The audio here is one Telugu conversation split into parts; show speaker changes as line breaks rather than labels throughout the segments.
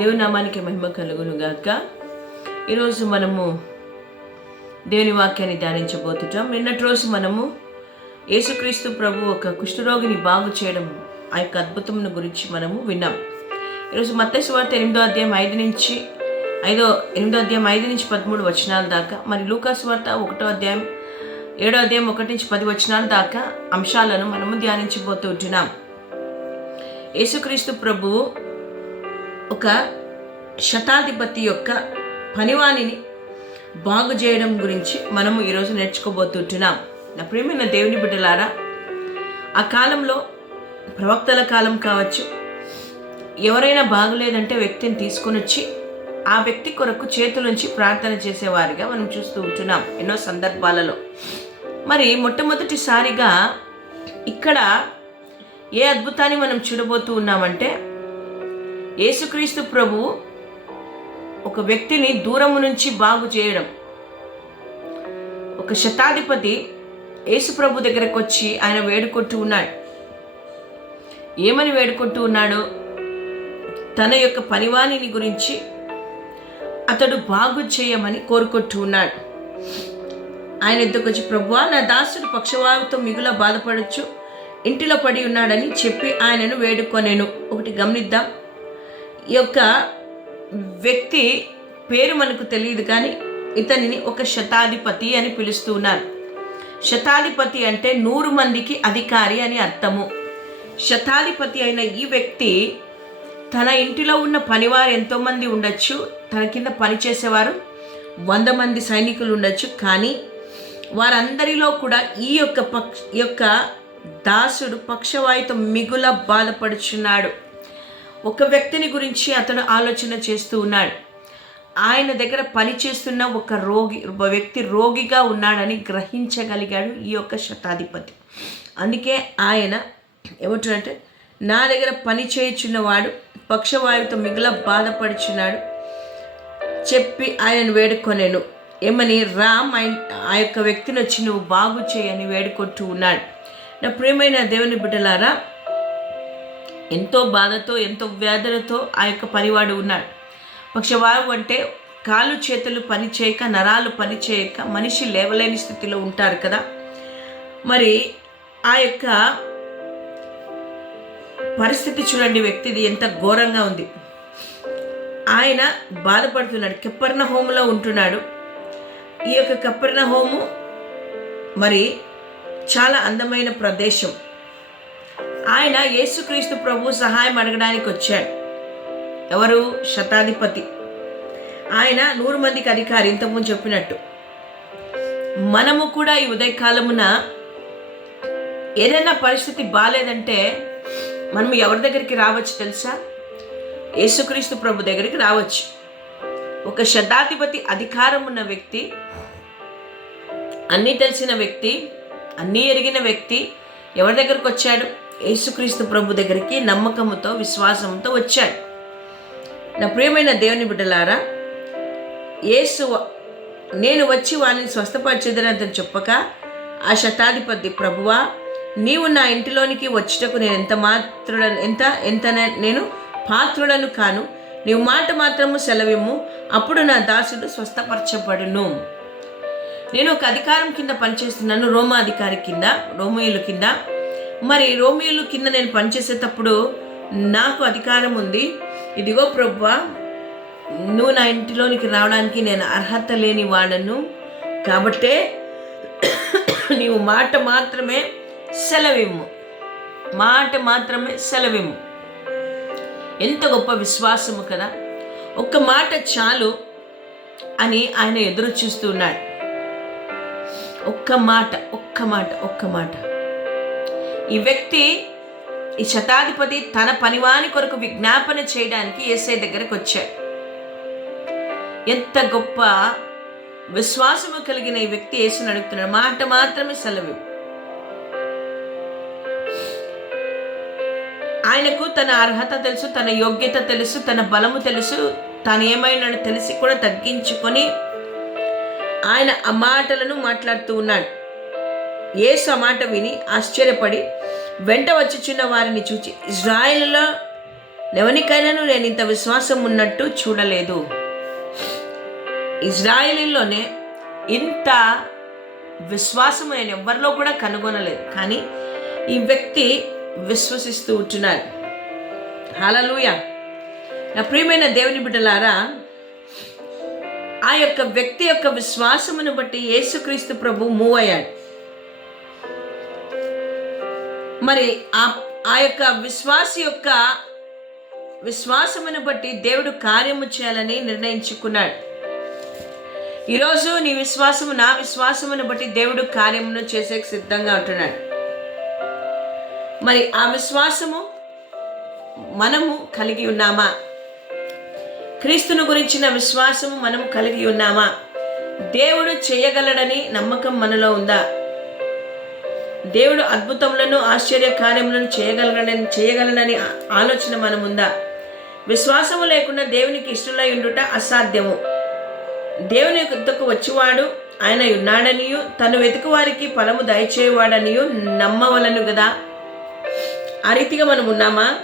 దేవునామానికి మహిమ కలుగును గాక ఈరోజు మనము దేవుని వాక్యాన్ని ధ్యానించబోతుంటాం నిన్నటి రోజు మనము యేసుక్రీస్తు ప్రభు ఒక కుష్ఠరోగిని బాగు చేయడం ఆ యొక్క అద్భుతమును గురించి మనము విన్నాం. ఈరోజు మత్తయి వార్త ఎనిమిదో అధ్యాయం ఐదు నుంచి ఐదో ఎనిమిదో అధ్యాయం ఐదు నుంచి పదమూడు వచనాల దాకా మరి లూకాస్ వార్త ఒకటో అధ్యాయం ఏడో అధ్యాయం ఒకటి నుంచి పది వచనాల దాకా అంశాలను మనము ధ్యానించబోతూ ఉంటున్నాం. యేసుక్రీస్తు ప్రభువు ఒక శతాధిపతి యొక్క పనివాణిని బాగు చేయడం గురించి మనము ఈరోజు నేర్చుకోబోతుంటున్నాం. నా ప్రేమైన దేవుని బిడ్డలారా ఆ కాలంలో ప్రవక్తల కాలం కావచ్చు ఎవరైనా బాగులేదంటే వ్యక్తిని తీసుకొని వచ్చి ఆ వ్యక్తి కొరకు చేతులుంచి ప్రార్థన చేసేవారిగా మనం చూస్తూ ఉంటున్నాం ఎన్నో సందర్భాలలో. మరి మొట్టమొదటిసారిగా ఇక్కడ ఏ అద్భుతాన్ని మనం చూడబోతూ ఉన్నామంటే యేసుక్రీస్తు ప్రభు ఒక వ్యక్తిని దూరము నుంచి బాగు చేయడం. ఒక శతాధిపతి యేసు ప్రభు దగ్గరకు వచ్చి ఆయన వేడుకుంటూ ఉన్నాడు. ఏమని వేడుకుంటూ ఉన్నాడు? తన యొక్క పనివాణిని గురించి అతడు బాగు చేయమని కోరుకుంటూ ఉన్నాడు. ఆయన ఇద్దరికి వచ్చి ప్రభువా నా దాసుడు పక్షవాతంతో మిగుల బాధపడచ్చు ఇంటిలో పడి ఉన్నాడని చెప్పి ఆయనను వేడుకొనేను. ఒకటి గమనిద్దాం. యొక్క వ్యక్తి పేరు మనకు తెలియదు కానీ ఇతనిని ఒక శతాధిపతి అని పిలుస్తూ ఉన్నారు. శతాధిపతి అంటే నూరు మందికి అధికారి అని అర్థము. శతాధిపతి అయిన ఈ వ్యక్తి తన ఇంటిలో ఉన్న పనివారు ఎంతోమంది ఉండొచ్చు తన కింద పనిచేసేవారు వంద మంది సైనికులు ఉండొచ్చు కానీ వారందరిలో కూడా ఈ యొక్క పక్ష యొక్క దాసుడు పక్షవాయుతో మిగుల బాధపడుచున్నాడు. ఒక వ్యక్తిని గురించి అతను ఆలోచన చేస్తూ ఉన్నాడు. ఆయన దగ్గర పనిచేస్తున్న ఒక రోగి ఒక వ్యక్తి రోగిగా ఉన్నాడని గ్రహించగలిగాడు ఈ యొక్క శతాధిపతి. అందుకే ఆయన ఏమంటాడంటే నా దగ్గర పని చేయుచున్నవాడు పక్షవాయువుతో మిగిల బాధపడుచున్నాడు చెప్పి ఆయనను వేడుకొనేను. ఏమని? రామ్ ఆ యొక్క వ్యక్తిని వచ్చి నువ్వు బాగు చేయని వేడుకుంటూ ఉన్నాడు. నా ప్రియమైన దేవుని బిడ్డలారా ఎంతో బాధతో ఎంతో వ్యాధులతో ఆ యొక్క పనివాడు ఉన్నాడు. పక్షవాయువు అంటే కాలు చేతులు పని చేయక నరాలు పని చేయక మనిషి లేవలేని స్థితిలో ఉంటారు కదా. మరి ఆ యొక్క పరిస్థితి చూడండి వ్యక్తిది ఎంత ఘోరంగా ఉంది. ఆయన బాధపడుతున్నాడు. కెప్పర్ణ హోములో ఉంటున్నాడు. ఈ యొక్క కప్పర్ణ హోము మరి చాలా అందమైన ప్రదేశం. ఆయన యేసుక్రీస్తు ప్రభు సహాయం అడగడానికి వచ్చాడు. ఎవరు? శతాధిపతి. ఆయన నూరు మందికి అధికారి ఇంతకుముందు చెప్పినట్టు. మనము కూడా ఈ ఉదయకాలమున ఏదైనా పరిస్థితి బాగాలేదంటే మనం ఎవరి దగ్గరికి రావచ్చు తెలుసా? యేసుక్రీస్తు ప్రభు దగ్గరికి రావచ్చు. ఒక శతాధిపతి అధికారం ఉన్న వ్యక్తి అన్నీ తెలిసిన వ్యక్తి అన్నీ ఎరిగిన వ్యక్తి ఎవరి దగ్గరకు వచ్చాడు? యేసుక్రీస్తు ప్రభు దగ్గరికి నమ్మకంతో విశ్వాసంతో వచ్చాడు. నా ప్రియమైన దేవుని బిడ్డలారా యేసు నేను వచ్చి వారిని స్వస్థపరిచేదని అతను చెప్పక ఆ శతాధిపతి ప్రభువా నీవు నా ఇంటిలోనికి వచ్చుటకు నేను ఎంత మాత్రుడను ఎంత ఎంత నేను పాత్రుడను కాను. నీవు మాట మాత్రము సెలవిమ్ము. అప్పుడు నా దాసుడు స్వస్థపరచబడును. నేను ఒక అధికారం కింద పనిచేస్తున్నాను. రోమా అధికారి కింద రోమయుల కింద. మరి రోమియోలు కింద నేను పనిచేసేటప్పుడు నాకు అధికారం ఉంది. ఇదిగో ప్రభు నువ్వు నా ఇంటిలోనికి రావడానికి నేను అర్హత లేని వాడను. కాబట్టే నీవు మాట మాత్రమే సెలవిమ్ము. మాట మాత్రమే సెలవిమ్ము. ఎంత గొప్ప విశ్వాసము కదా. ఒక్క మాట చాలు అని ఆయన ఎదురు చూస్తున్నాడు ఒక్క మాట ఒక్క మాట ఒక్క మాట. ఈ వ్యక్తి ఈ శతాధిపతి తన పనివాని కొరకు విజ్ఞాపన చేయడానికి ఏసై దగ్గరకు వచ్చాడు. ఎంత గొప్ప విశ్వాసము కలిగిన ఈ వ్యక్తి యేసుని అడుగుతున్నాడు. మాట మాత్రమే సెలవు. ఆయనకు తన అర్హత తెలుసు తన యోగ్యత తెలుసు తన బలము తెలుసు. తాను ఏమైనాడో తెలిసి కూడా తగ్గించుకొని ఆయన ఆ మాటలను మాట్లాడుతూ ఉన్నాడు. యేసు ఆ మాట విని ఆశ్చర్యపడి వెంట వచ్చుచున్న వారిని చూచి ఇజ్రాయిల్లో ఎవరికైనాను నేను ఇంత విశ్వాసం ఉన్నట్టు చూడలేదు. ఇజ్రాయిలీలోనే ఇంత విశ్వాసం నేను ఎవరిలో కూడా కనుగొనలేదు. కానీ ఈ వ్యక్తి విశ్వసిస్తూ ఉంటున్నారు హలలుయ నా ప్రియమైన దేవుని బిడ్డలారా ఆ యొక్క వ్యక్తి యొక్క విశ్వాసమును బట్టి యేసుక్రీస్తు ప్రభు మూవ్ అయ్యాడు. మరి ఆ ఆ యొక్క విశ్వాస యొక్క విశ్వాసమును బట్టి దేవుడు కార్యము చేయాలని నిర్ణయించుకున్నాడు. ఈరోజు నీ విశ్వాసము నా విశ్వాసమును బట్టి దేవుడు కార్యమును చేసే సిద్ధంగా ఉంటున్నాడు. మరి ఆ విశ్వాసము మనము కలిగి ఉన్నామా? క్రీస్తును గురించిన విశ్వాసము మనము కలిగి ఉన్నామా? దేవుడు చేయగలడని నమ్మకం మనలో ఉందా? దేవుడు అద్భుతములను ఆశ్చర్య కార్యములను చేయగలగడని చేయగలనని ఆలోచన మనముందా? విశ్వాసము లేకుండా దేవునికి ఇష్టలై ఉండుట అసాధ్యము. దేవుని యుద్ధకు వచ్చివాడు ఆయన ఉన్నాడనియు తను వెతుకు వారికి ఫలము దయచేవాడనియు నమ్మవలను కదా ఆ రీతిగా మనం ఉన్నామా?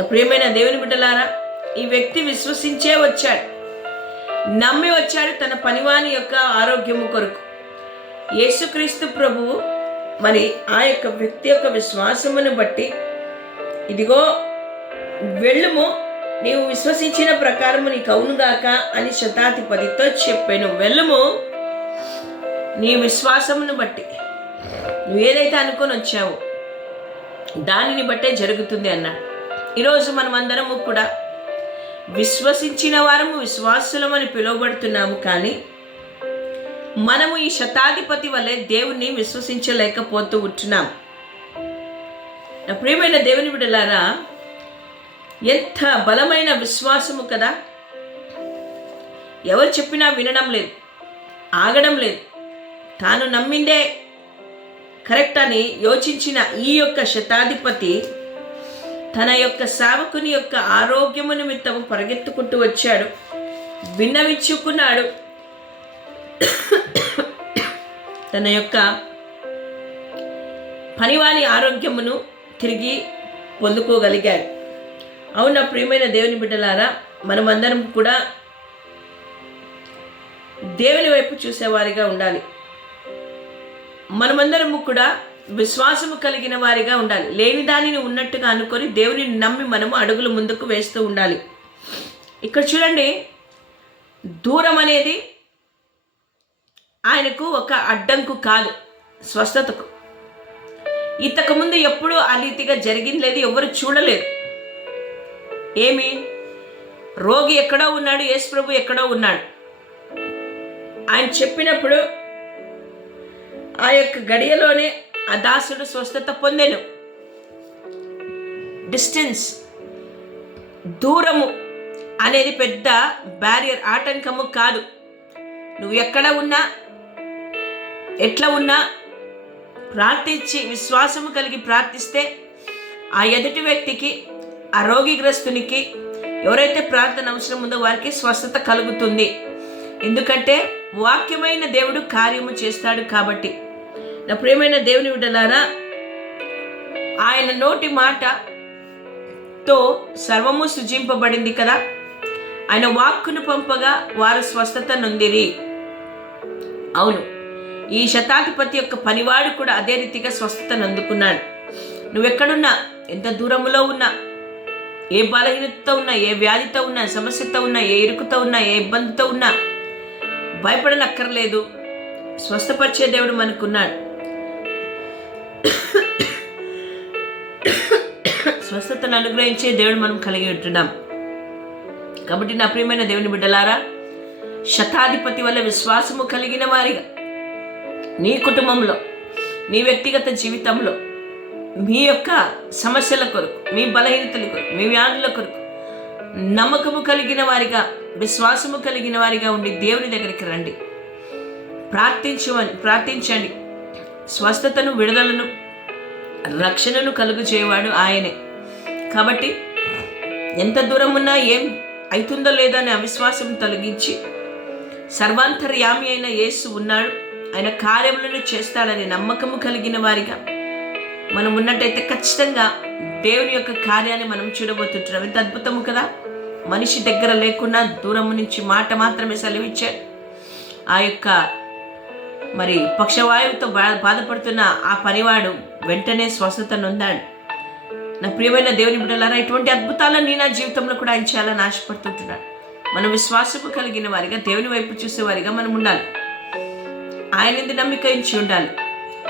ప్రియమైన దేవుని బిడ్డలారా ఈ వ్యక్తి విశ్వసించే వచ్చాడు. నమ్మి వచ్చాడు తన పనివాని యొక్క ఆరోగ్యము కొరకు. యేసుక్రీస్తు ప్రభువు మరి ఆ యొక్క వ్యక్తి యొక్క విశ్వాసమును బట్టి ఇదిగో వెళ్ళుము నీవు విశ్వసించిన ప్రకారము నీకు అవునుగాక అని శతాధిపతితో చెప్పాను. వెళ్ళము నీ విశ్వాసమును బట్టి. నువ్వు ఏదైతే అనుకొని వచ్చావో దానిని బట్టే జరుగుతుంది అన్నాడు ఈరోజు మనమందరము కూడా విశ్వసించిన వారము విశ్వాసులమని పిలువబడుతున్నాము కానీ మనము ఈ శతాధిపతి వలె దేవుణ్ణి విశ్వసించలేకపోతూ ఉంటున్నాం. నా ప్రియమైన దేవుని బిడలారా ఎంత బలమైన విశ్వాసము కదా? ఎవరు చెప్పినా వినడం లేదు ఆగడం లేదు. తాను నమ్మిందే కరెక్ట్ అని యోచించిన ఈ యొక్క శతాధిపతి తన యొక్క సేవకుని యొక్క ఆరోగ్యము నిమిత్తము పరిగెత్తుకుంటూ వచ్చాడు. విన్నవిచ్చుకున్నాడు తన యొక్క పనివాని ఆరోగ్యమును తిరిగి పొందుకోగలిగాడు. అవున ప్రియమైన దేవుని బిడ్డలారా? మనమందరం కూడా దేవుని వైపు చూసేవారిగా ఉండాలి. మనమందరము కూడా విశ్వాసము కలిగిన వారిగా ఉండాలి. లేని దానిని ఉన్నట్టుగా అనుకొని దేవుని నమ్మి మనము అడుగులు ముందుకు వేస్తూ ఉండాలి. ఇక్కడ చూడండి దూరం అనేది ఆయనకు ఒక అడ్డంకు కాదు స్వస్థతకు. ఇంతకుముందు ఎప్పుడూ ఆ రీతిగా జరిగింది లేదు ఎవరు చూడలేదు. ఏమి? రోగి ఎక్కడో ఉన్నాడు యేసుప్రభు ఎక్కడో ఉన్నాడు. ఆయన చెప్పినప్పుడు ఆ యొక్క గడియలోనే ఆ దాసుడు స్వస్థత పొందాను. డిస్టెన్స్ దూరము అనేది పెద్ద బ్యారియర్ ఆటంకము కాదు. నువ్వు ఎక్కడ ఉన్నా ఎట్లా ఉన్నా ప్రార్థించి విశ్వాసము కలిగి ప్రార్థిస్తే ఆ ఎదుటి వ్యక్తికి ఆ రోగిగ్రస్తునికి ఎవరైతే ప్రార్థన అవసరం ఉందో వారికి స్వస్థత కలుగుతుంది. ఎందుకంటే వాక్యమైన దేవుడు కార్యము చేస్తాడు కాబట్టి. నా ప్రియమైన దేవుని విడలారా ఆయన నోటి మాటతో సర్వము సృజింపబడింది కదా. ఆయన వాక్కును పంపగా వారు స్వస్థత నొందిరి. అవును. ఈ శతాధిపతి యొక్క పనివాడు కూడా అదే రీతిగా స్వస్థతను అందుకున్నాడు. నువ్వెక్కడున్నా? ఎంత దూరంలో ఉన్నా? ఏ బలహీనతతో ఉన్నా? ఏ వ్యాధితో ఉన్నా? సమస్యతో ఉన్నా? ఏ ఇరుకుతో ఉన్నా? ఏ ఇబ్బందితో ఉన్నా? భయపడనక్కర్లేదు. స్వస్థపరిచే దేవుడు మనకున్నాడు. స్వస్థతను అనుగ్రహించే దేవుడు మనం కలిగి ఉంటున్నాం. కాబట్టి నా ప్రియమైన దేవుని బిడ్డలారా శతాధిపతి వల్ల విశ్వాసము కలిగిన వారిగా నీ కుటుంబంలో నీ వ్యక్తిగత జీవితంలో మీ యొక్క సమస్యల కొరకు మీ బలహీనతల కొరకు మీ వ్యాధుల కొరకు నమ్మకము కలిగిన వారిగా విశ్వాసము కలిగిన వారిగా ఉండి దేవుని దగ్గరికి రండి. ప్రార్థించమని ప్రార్థించండి. స్వస్థతను విడుదలను రక్షణను కలుగు చేయవాడు ఆయనే. కాబట్టి ఎంత దూరం ఉన్నా ఏం అవుతుందో లేదో అనే అవిశ్వాసం తొలగించి సర్వాంతర్యామి అయిన యేసు ఉన్నాడు. ఆయన కార్యములను చేస్తాడని నమ్మకము కలిగిన వారిగా మనం ఉన్నట్టయితే ఖచ్చితంగా దేవుని యొక్క కార్యాన్ని మనం చూడబోతుంటున్నాం. ఎంత అద్భుతము కదా? మనిషి దగ్గర లేకుండా దూరం నుంచి మాట మాత్రమే సెలవిచ్చాడు ఆ యొక్క మరి పక్షవాయువుతో బా బాధపడుతున్న ఆ పనివాడు వెంటనే స్వస్థత నొందాడు. నా ప్రియమైన దేవుని బిడ్డలారా ఇటువంటి అద్భుతాలను నీ నా జీవితంలో కూడా ఆయన చేయాలని ఆశపడుతుంటున్నాడు. మనం విశ్వాసము కలిగిన వారిగా దేవుని వైపు చూసేవారిగా మనం ఉండాలి. ఆయన ఎందు నమ్మిక ఇచ్చి ఉండాలి.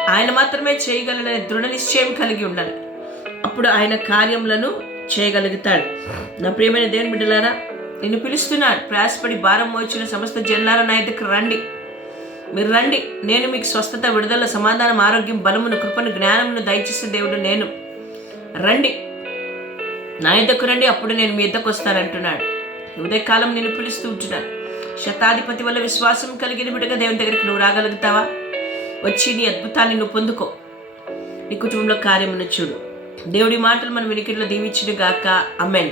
ఆయన మాత్రమే చేయగలడనే దృఢ నిశ్చయం కలిగి ఉండాలి. అప్పుడు ఆయన కార్యములను చేయగలుగుతాడు. నా ప్రియమైన దేవుని బిడ్డలారా నిన్ను పిలుస్తున్నాడు. ప్రయాసపడి భారం మోచిన సమస్త జనులారా నా దగ్గర రండి. మీరు రండి. నేను మీకు స్వస్థత విడుదల సమాధానం ఆరోగ్యం బలమును కృపను జ్ఞానమును దయచేసే దేవుడు నేను. రండి. నా ఎద్దకు రండి. అప్పుడు నేను మీ ఎద్దకు వస్తానంటున్నాడు. ఉదయకాలం నేను పిలుస్తూ ఉంటున్నాను. శతాధిపతి వల్ల విశ్వాసం కలిగిన బిడ్డగా దేవుని దగ్గరికి నువ్వు రాగలుగుతావా? వచ్చి నీ అద్భుతాన్ని నువ్వు పొందుకో. నీ కుటుంబంలో కార్యమును చూడు. దేవుడి మాటలు మన వినికిడిలో దీవించును గాక అమెన్